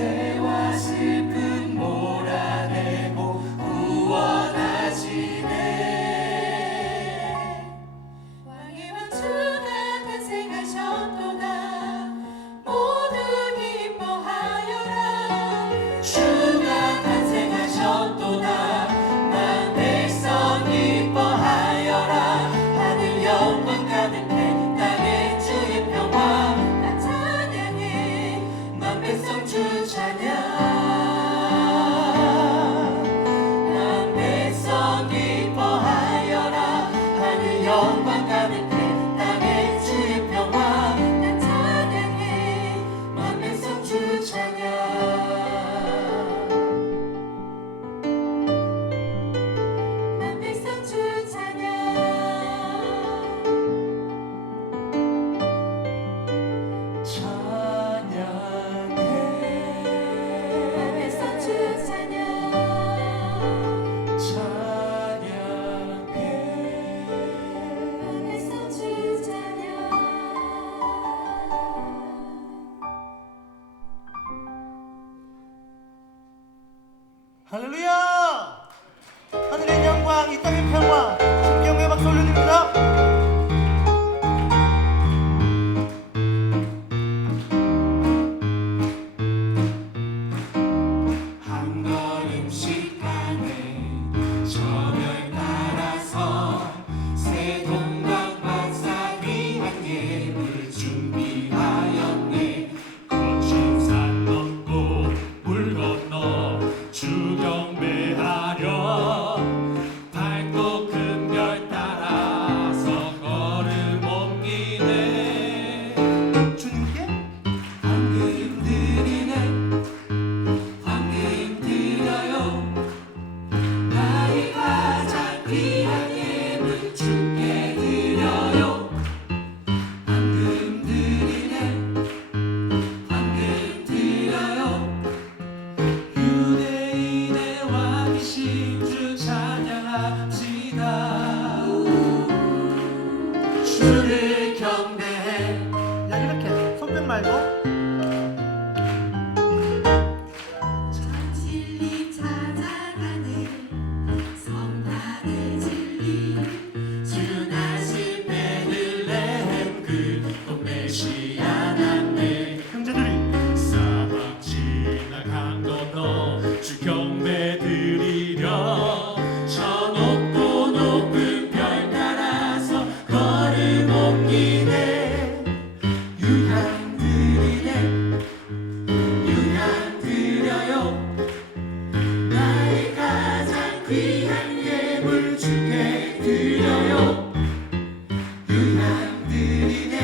죄와 슬픔 몰아내고 구원하시네. 왕의 왕 주가 탄생하셨도다. 모두 기뻐하여라. 주가 탄생하셨도다. 만 백성 기뻐하여라. 하늘 영광 가득해 땅에 주의 평화 나 찬양해. 만 백성 주 찬양. 만 백성 기뻐하여라. 하늘 영광 가득해 땅에 주의 평화 나 찬양해. 만 백성 주 찬양. 만 백성 주 찬양. 찬양해. 만 백성 주 찬양. 찬양해. 만 백성 주 찬양. 할렐루야! 하늘의 영광, 이 땅의 평화, 신경의 박수 올려드립니다. 한 걸음씩 가네 저별 따라서 새동강 바사 귀한 예물 준비하였네. 거친 산 넘고 물 건너 주 경배하려 밝고 큰 별 따라서 걸음 옮기네. 주님께 황금 드리네. 황금 드려요. 나의 가장 귀한 예물 주께 드려요. 황금 드리네. 황금 드려요. 유대인의 왕이신 주 찬양합시다. 주를 경배해. 야, 이렇게 손뼉 말고 전 진리 찾아가네. 성탄의 진리 주 나신 베들레헴 그곳 메시아 났네. 형제들이 사막 지나간 건너 주 경배 드리려 저 높고 높은 별 따라서 걸음 옮기네. 유향 드리네. 유향 드려요. 나의 가장 귀한 예물 주께 드려요. 유향 드리네.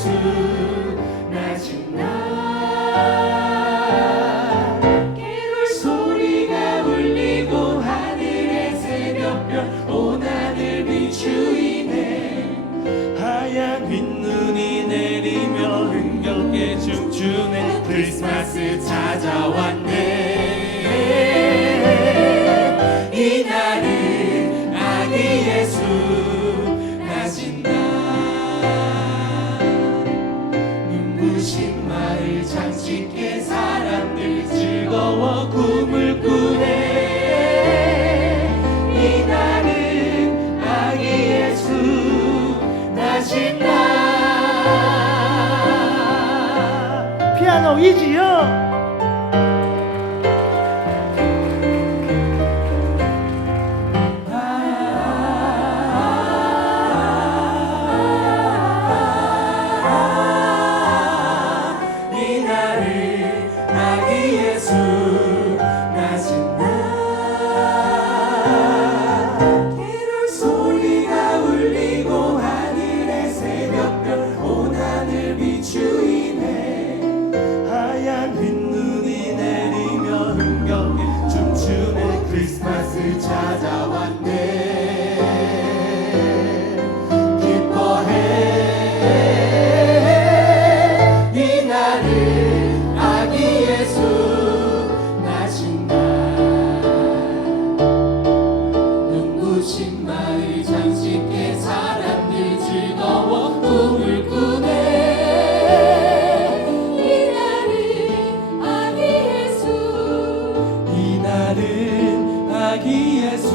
예수 낮은 날 깨울 소리가 울리고 하늘의 새벽별 온 하늘 비추이네 하얀 윗눈이 내리며 흥겹게 춤추네 크리스마스 찾아왔네 이날은 아기 예수 낮은 날 눈부신 마을 장식해 사람들 즐거워 꿈을 꾸네 이날은 아기 예수 낮은 날 피아노 이지요. 이날은 아기 예수 낮은 날 깨울 소리가 울리고 하늘의 새벽별 온 하늘 비추이네 하얀 윗눈이 내리며 흥겹게 춤추네 크리스마스 찾아왔네 기뻐해 이날은 아기 예수 낮은 날 눈부신 마을 장식해 사람들 즐거워 꿈을 꾸네 이날은 아기 예수 이날은 아기 예수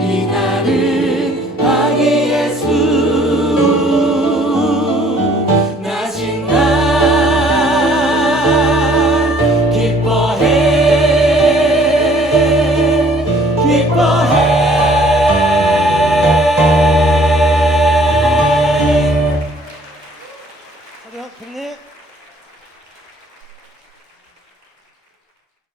이날은 아기 예수 낮은 날 기뻐해 기뻐해 어디요? 백리?